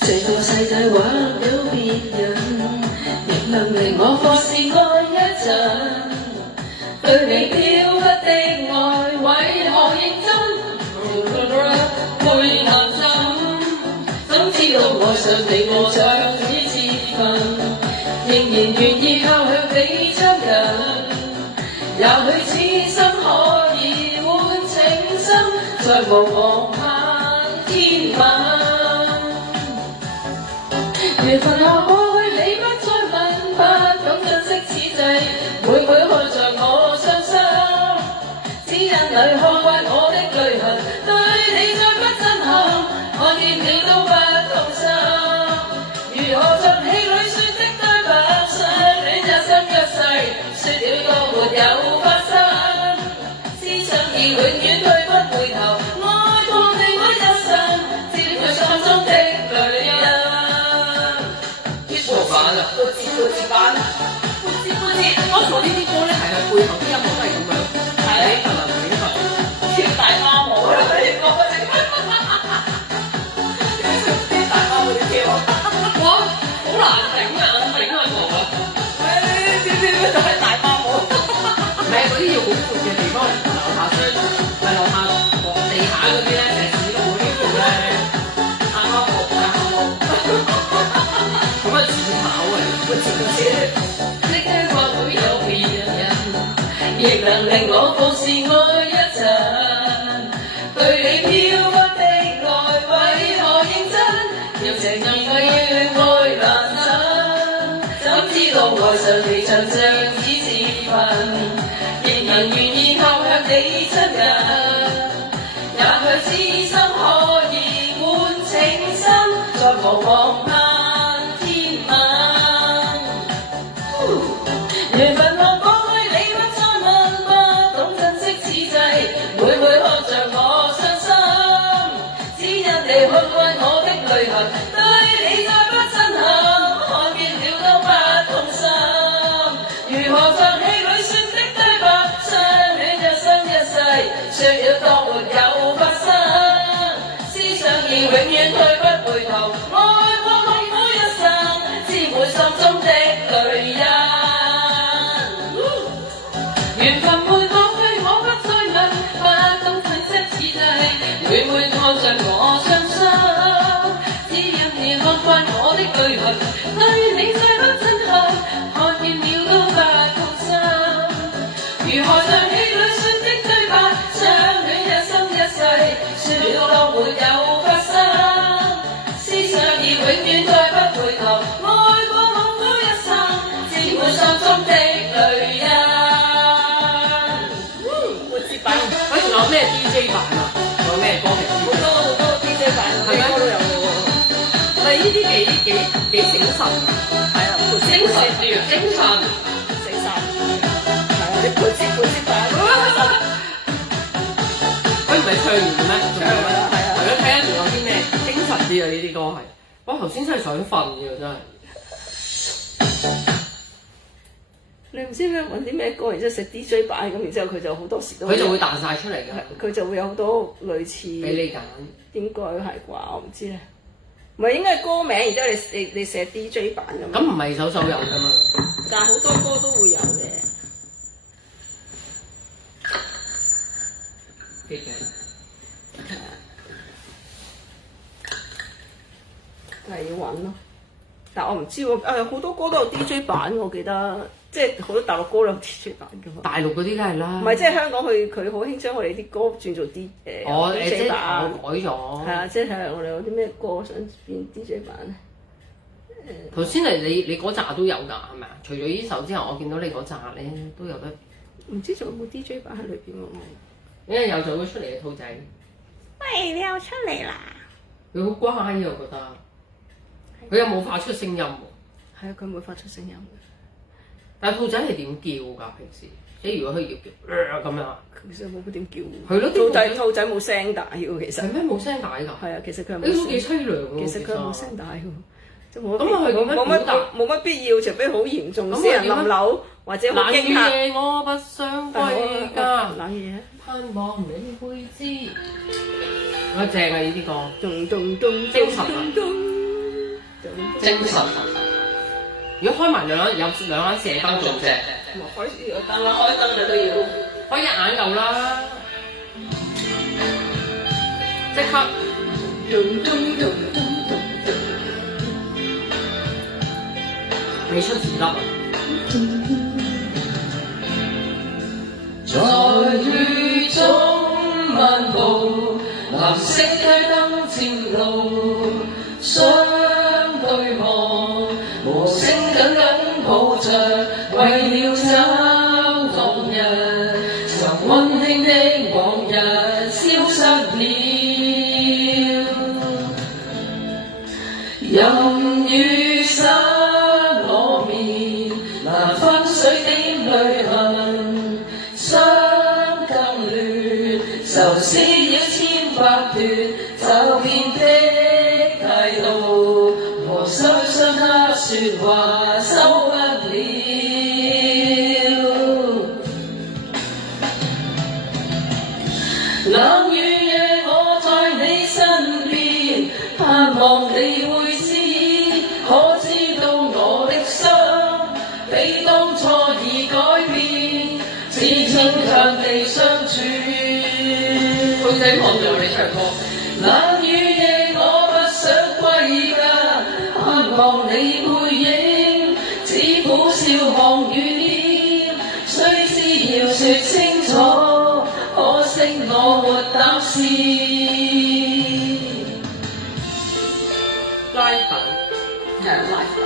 這個世界或有別人，亦能令我放肆愛一陣。對你飄忽的愛，為何認真？會難枕，怎知道愛上你我像此節份，仍然願意靠向你親近。也許此生可以換情深，再無無限天問。緣分下過去，你不再問，不懂珍惜此際，每每看着我傷心，只因淚看慣我的淚痕，對你再不震撼，看見了都不痛心。如何像戲裏說的對白，相戀一生一世，說了都沒有發生，思想已永遠退不回頭，愛過你我一生，知佢心中的女人。個節版，我做呢啲歌咧係背後啲音樂都係咁樣，係呢份能力呢份跳大媽舞啦，呢個啲大媽舞跳，哇，好難頂啊，頂啊我啊！點就係大媽舞，唔係嗰啲要好闊嘅地方，樓下雙，唔係樓下地下嗰啲咧，成市都冇呢條咧，大媽舞，大媽舞，咁啊自跑啊！你的確會有別人，亦能令我放肆愛一陣。對你飄忽的愛，為何認真？若情意要愛難枕，怎知道愛上你像像此節份，仍然願意靠向你親近。也許此生可以換情深，再無望盼。緣分看過去，你不再問，不懂珍惜此際，每每看着我傷心，只因你看慣我的淚痕，對你再不震撼，看見了都不痛心。如何像戲裏說的對白，相戀一生一世，說了當沒有發生，思想已永遠退不回頭，愛過痛苦一生，知會心中的女人。緣分會過去，我不再問，不懂珍惜此際，每每看着我傷心，只因你看慣我的淚痕，對你再不震撼，看見了都不痛心。如何像戲裏說的對白，相戀一生一世，說了當沒有發生，思想已永遠退不回頭，愛過痛苦一生，只會心中的女人。喂，仲有咩 DJ 版啊？仲有咩歌嚟？好多 DJ 版，咩歌都有嘅喎。喂，呢啲幾醒神啊！係啊，精神係啊，啲配置版。佢唔係唱完嘅咩？唱㗎啦，係啊。係咯，睇下仲有啲咩精神啲啊？呢啲歌係，我頭先真係想瞓嘅真係。你唔知咩揾啲咩歌，然之後食 DJ 版咁，然之後佢就好多時都佢就會彈晒出嚟嘅，佢就會有好多類似俾你揀，應該係啩？我唔知咧，唔係應該係歌名，然之後你寫 DJ 版咁。咁唔係首首有㗎嘛？但係好多歌都會有嘅。係要揾咯，但我唔知喎，好多歌都有 DJ 版，我記得。即係好多大陸歌都有 DJ 版㗎嘛。大陸嗰啲梗係啦。唔係，即係香港佢好興將我哋啲歌轉做DJ 版。改咗。係啊，即係我哋有啲咩歌想變 DJ 版咧？頭先你嗰扎都有㗎，係咪啊？除咗呢首之後，我見到你嗰扎咧都有得。唔知仲有冇 DJ 版喺裏邊喎？因為又做咗出嚟嘅兔仔。喂，你又出嚟啦！佢好乖啊，我覺得。佢有冇發出聲音喎？係啊，佢唔會發出聲音。但係兔仔係點叫㗎？平時即係如果佢要咁樣，其實冇乜點叫。係咯，兔仔冇聲帶喎，其實。係咩冇聲帶㗎？係啊，其實佢係冇。都幾凄涼喎。其實佢冇聲帶喎，即係冇乜必要，除非好嚴重先人冧樓或者好驚嚇。冷雨夜我不想歸家，冷雨夜盼望你會知。啊正啊！呢啲歌，咚咚咚，精神啊！精神。如果開埋有兩盞射燈做啫，開呢個燈啦，開燈你都要開一眼夠啦，即刻。你出字粒啊！在雨中漫步，藍色街燈照路，相對望，無聲緊緊抱着，為了找昨日，曾溫馨的往日消失了。任雨灑我面，那分水點淚痕，心更亂，愁思繞千百段，走遍的態度，和深深刻説話收不了。冷雨夜我在你身邊，盼望你會知，可知道我的心比當初已改變，只堅強地相處。佢仔望住我哋唱歌。冷雨夜我不想歸家，盼望你背影，只苦笑望雨點，雖知要說清楚，可惜我沒膽試。拉粉係拉粉。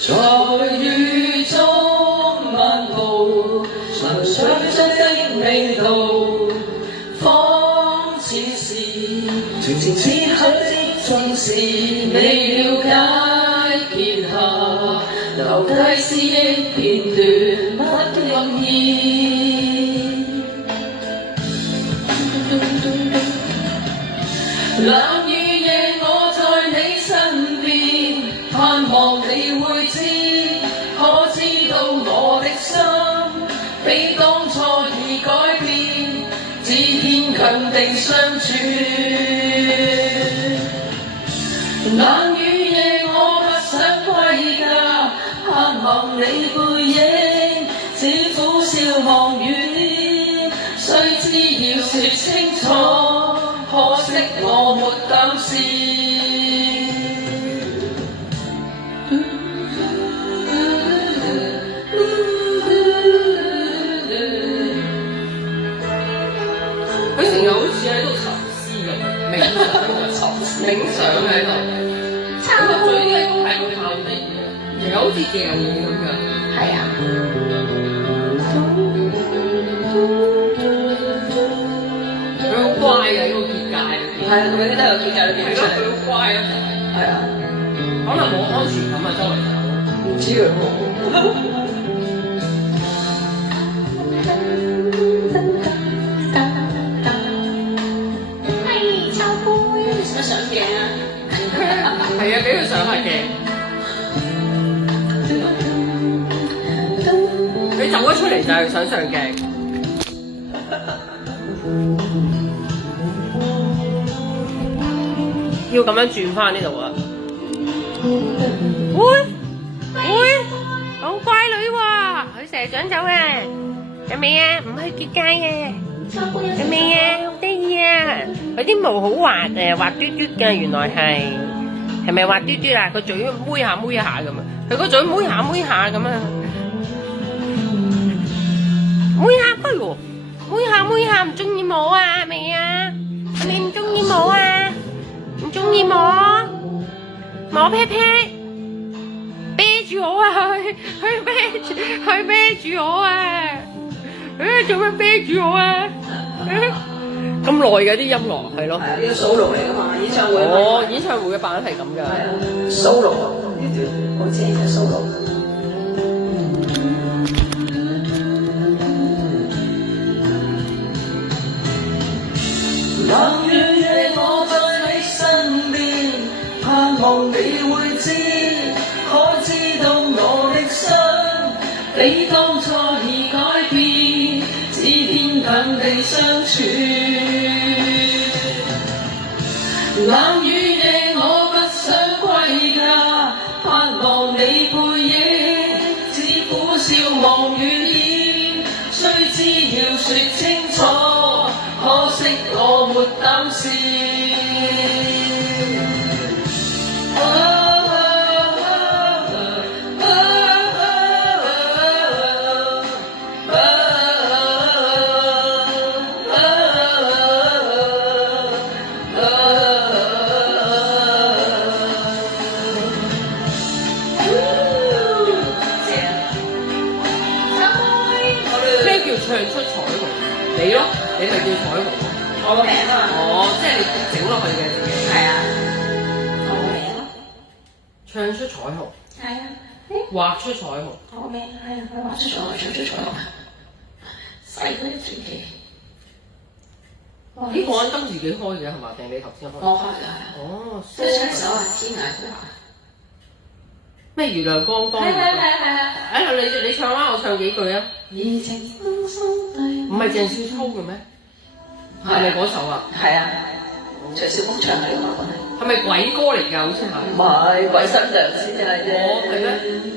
在雨中漫步，隨水中的味道，仿似是此刻的正事，未了解結下，留低思憶片段不容易。冷雨夜我在你身邊，盼望你會知，可知道我的心比當初已改變，只堅強地相處。冷雨夜我不想歸家，盼望你背影，只苦笑望雨點，雖知要說清楚，可惜我沒膽試。佢成日好似喺度沉思咁，冥想喺度。個嘴應該都係會靠地嘅，其實好似嚼嘢咁嘅。係啊。佢好乖嘅，呢個結界裏邊。係啊，佢都有結界裏邊出嚟。佢好乖啊！係啊。可能冇安全感啊，周圍走。唔知佢上鏡啊！係啊，俾佢上下鏡。佢走咗出嚟就係想上鏡。要咁樣轉翻呢度啊！會，好乖女喎，佢成日想走啊！係咪啊？唔去結界嘅。係咪啊？好得意啊！佢啲毛好滑誒，滑嘟嘟嘅，原來係咪滑嘟嘟啊？個嘴搣下搣下咁啊！佢個嘴搣下搣下咁啊！搣下不如搣下搣下，唔中意摸啊？係咪啊？你唔中意摸啊？唔中意摸屁屁，啤住我啊！佢啤住我啊！做咩啤住我啊？咁耐嘅啲音樂係咯，係啊，呢個 solo 嚟㗎嘛，演唱會。哦，演唱會嘅版係咁㗎。係啊 ，solo 呢段好似係 solo。冷雨夜我在你身邊，盼望你會知，可知道我的心比當初已改變，只堅強地相處。冷雨夜我不想歸家，盼望你背影，只苦笑望雨天，雖知要說清楚，可惜我沒膽試。咩叫唱出彩虹？你咯，你咪叫彩虹。我個名啊，哦，即係你整落去嘅自己。係啊，我個名咯，唱出彩虹，係啊，畫出彩虹。我個名係啊，佢畫出彩虹，唱出彩虹，細嗰啲傳奇。呢個盞燈自己開嘅係嘛？定你頭先開？我開㗎。哦，即係唱首啊，天涯孤寒。咩月亮光光？係啊！你唱啦，我唱幾句啊。怡情風霜對。唔係鄭少秋嘅咩？係咪嗰首啊？係啊，徐小鳳唱嘅呢個版本係。係咪鬼歌嚟㗎？好似係。唔係鬼新娘先係啫。哦，係咩？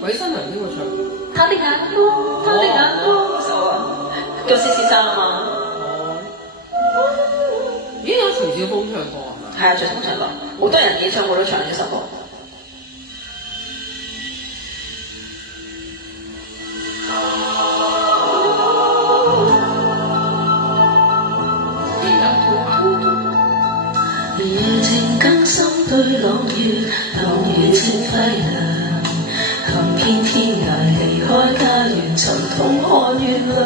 鬼新娘邊個唱？他的眼光，他的眼光。首啊，叫施先生啊嘛。哦。咦？有徐小鳳唱過係嘛？係啊，徐小鳳唱過，好多人演唱會都唱呢首歌。夜靜更深對朗月，朗月清輝亮，行遍天涯離開家園，尋痛看月亮。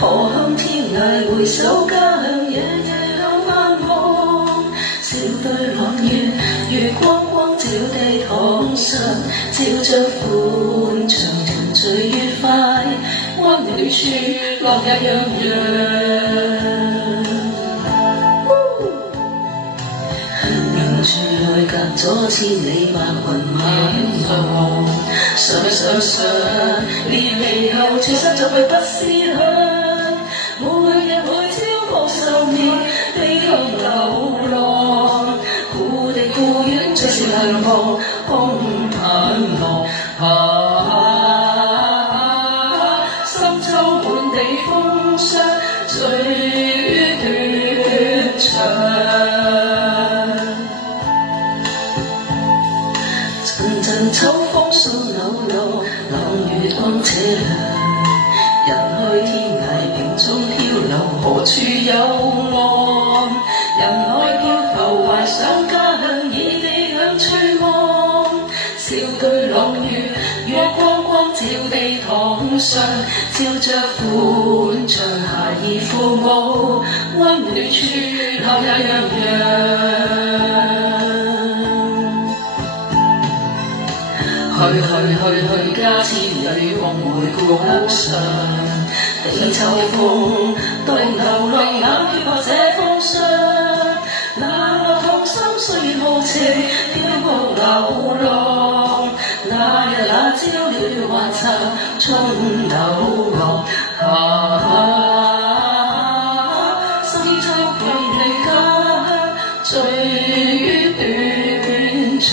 何堪天涯回首家鄉，夜夜向盼望。笑對朗月，月光光照地堂上，照着寬敞團聚愉快，溫暖處樂也洋洋。住內隔咗千里白雲晚望，想，年離後處身就去不思鄉，每日每朝抱愁眠，悲痛流浪，故地故園最是兩個空盼望。深秋滿地風霜，最斷腸。陣秋風送柳落，朗月光且亮。人去天涯瓶中漂流，何處有岸？人海漂浮，懷想家鄉，異地向處望。笑對朗月，月光光照地堂上，照着寬敞孩兒父母，溫暖處樂也洋洋。去，家千里夢回故鄉，地秋風對流浪眼飄泊這風霜，冷落痛心歲月無情，飄泊流浪。那日那朝了還尋春流浪，深秋距離家鄉最斷腸。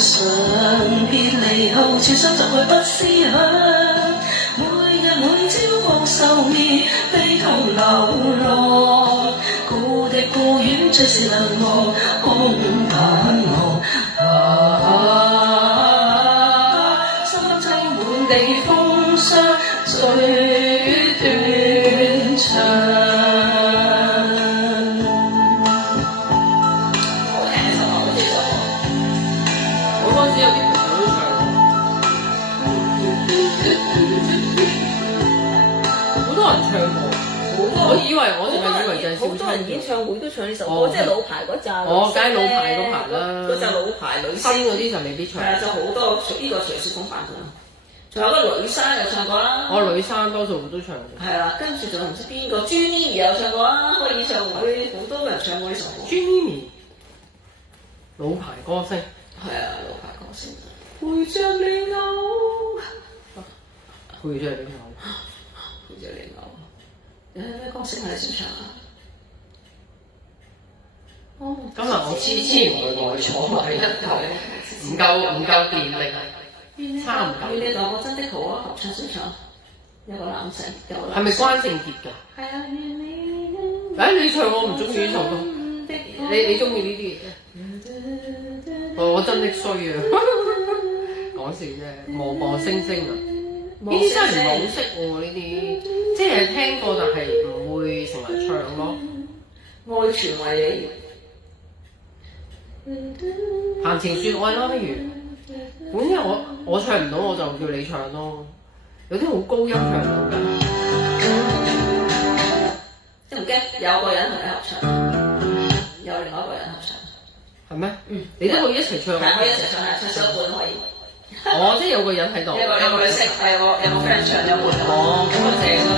想，別離後處身就去不思鄉，每日每朝望愁面，悲痛流浪，故地故園最是冷漠，空盼望。深秋滿地風霜，最斷腸。唱過，好多人我以為我淨係以為就係好多人演唱會都唱呢首歌，即係老牌嗰扎。哦，梗係老牌嗰排啦。嗰扎老牌女星嗰啲就未必唱。係啊，就好多呢個徐小鳳版本。仲有個女生又唱過啦。女生多數都唱。係啦，跟住仲唔知邊個 Jenny 又唱過啦，開演唱會好多人唱過呢首歌。Jenny 老牌歌星。係啊，老牌歌星。陪着你嘔，陪着你嘔，陪着你嘔。有咩歌星係你想唱啊？今日我痴痴呆呆坐埋一嚿，唔夠電力，差唔夠。願你待我真的好啊！合唱想唱，有個男仔，係咪關正傑㗎？係啊，願你。你唱我唔中意呢首歌，你中意呢啲？我真的衰啊！講笑啫，模模星星啊！呢啲真係唔係好識喎，呢啲即係聽過，但係唔會成日唱咯。愛全為你，談情説愛啦，不如。本身我唱唔到，我就叫你唱咯。有啲好高音唱到㗎。即唔驚有個人同你合唱，有另外一個人合唱。係咩？你都可以一齊唱。係可以一齊唱，唱少一半可以。即係有個人喺度。有個女識，有個 friend 唱一半。咁啊正啦！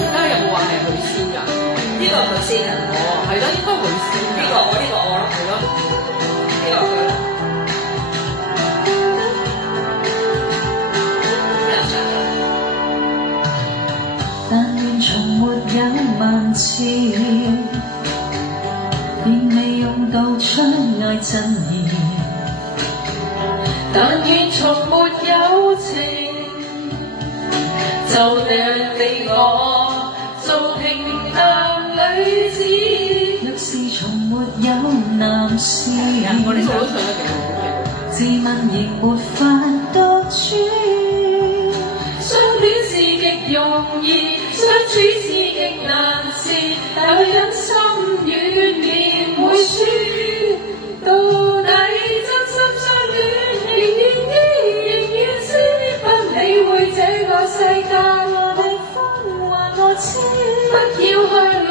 而家有冇話係佢先㗎？呢個佢先啊。係啦，應該佢先㗎。呢個我咯。係咯。呢個佢啦。但願從沒有萬次，便未用到將愛真意。但願從沒有情，就讓你我做平淡女子。若是從沒有男士，我呢首都唱得幾好。自問仍沒法獨處，相戀是極容易，相處是極難事，但忍心軟面會輸。到底真心相戀，仍願意，仍願知，不理會這個世界和地方還我知，不要去問，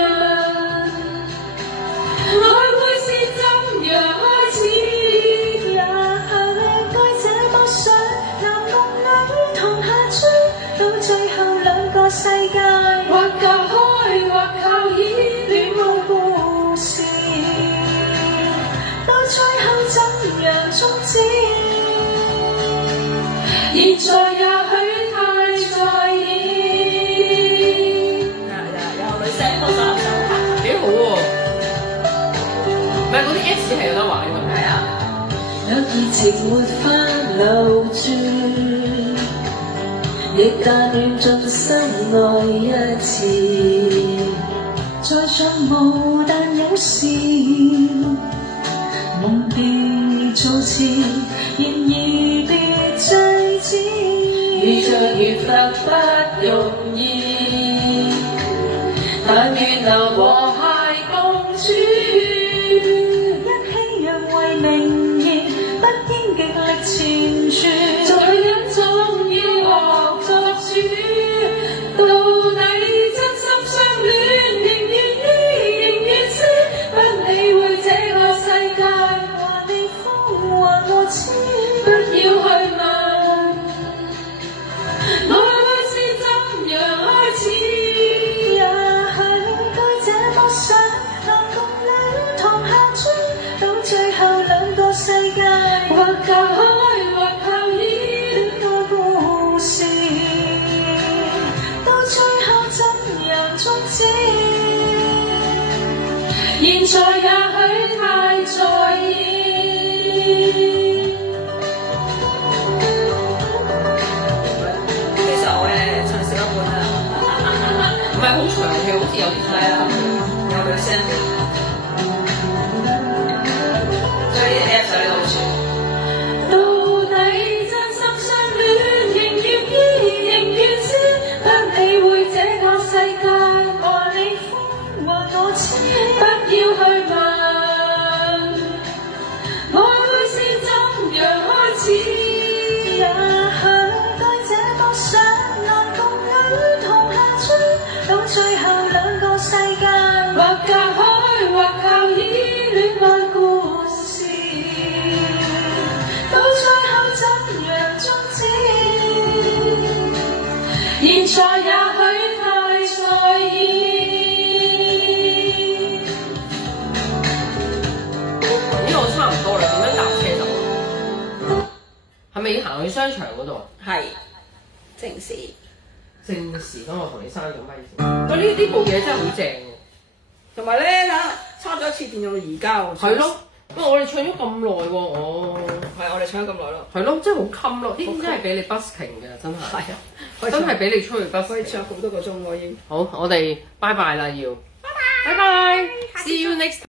愛會是怎樣開始。也許該這麼想，男共女同下追，到最後兩個世界，或隔開，或靠依戀愛故事，到最後怎樣終止？現在也許太在意。有女聲幫手合唱，幾好喎！唔係嗰啲 S 係有得玩㗎。係啊。若熱情沒法留住，亦但願盡心愛一次。再像無但有時，夢別造次，然而別制止。遇着緣分不容易，但願能和諧共處。一起若為名義，不應極力纏住，在忍中要學作主。到底真心相戀，仍願意，仍願知，不理會這個世界還地方還我知，不要去問，愛會是怎樣開始。也許該這麼想，男共女同下追，到最後兩個世界，或隔開，或靠依戀愛故事，到最後怎樣終止？現在也許太在意。呢首咧唱少一半啦，唔係好長嘅，好似有啲係啊，有女聲，所以啲 Apps 喺度傳。到底真心相戀，仍願意，仍願知，不理會這個世界和你風和我知，不要去問，愛會是怎樣開始。也許該這麼想，男共女你行去商場嗰度啊？係正時。正時，咁我同你閂咗咪先。喂，呢部嘢真係好正喎。同埋咧，插咗一次電用到而家喎。係咯，不過我哋唱咗咁耐喎，哦。係，我哋唱咗咁耐咯。係咯，真係好襟咯，呢啲真係俾你 busking 嘅，真係。係啊，真係俾你出去 busking。可以唱好多個鐘喎已經。好，我哋拜拜啦要。拜拜。See you next time。